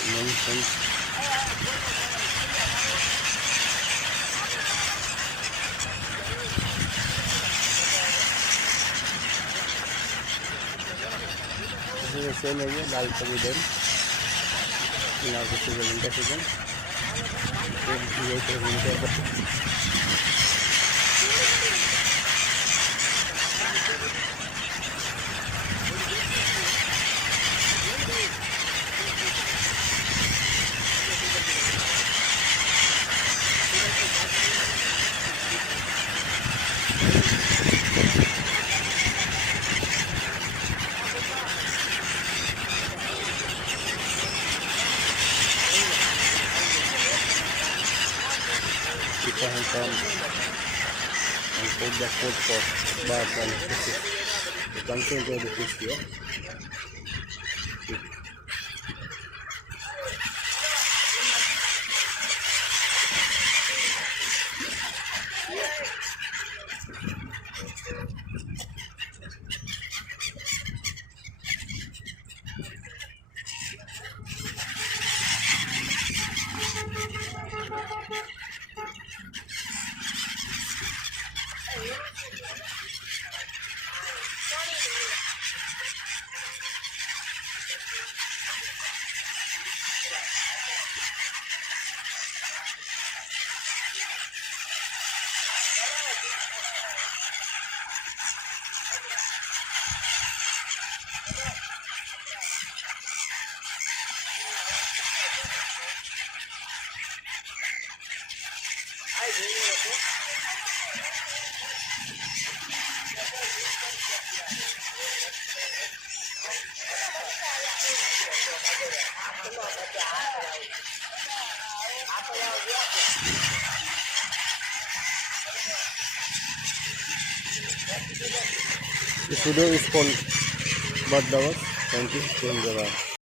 Nonsense. This is the same area, Lal Puri Dam. Now this is the winter season. Kita hantam and put the food for bath and fishes. You can see the fish here. This video is called Bird Lovers. Thank you.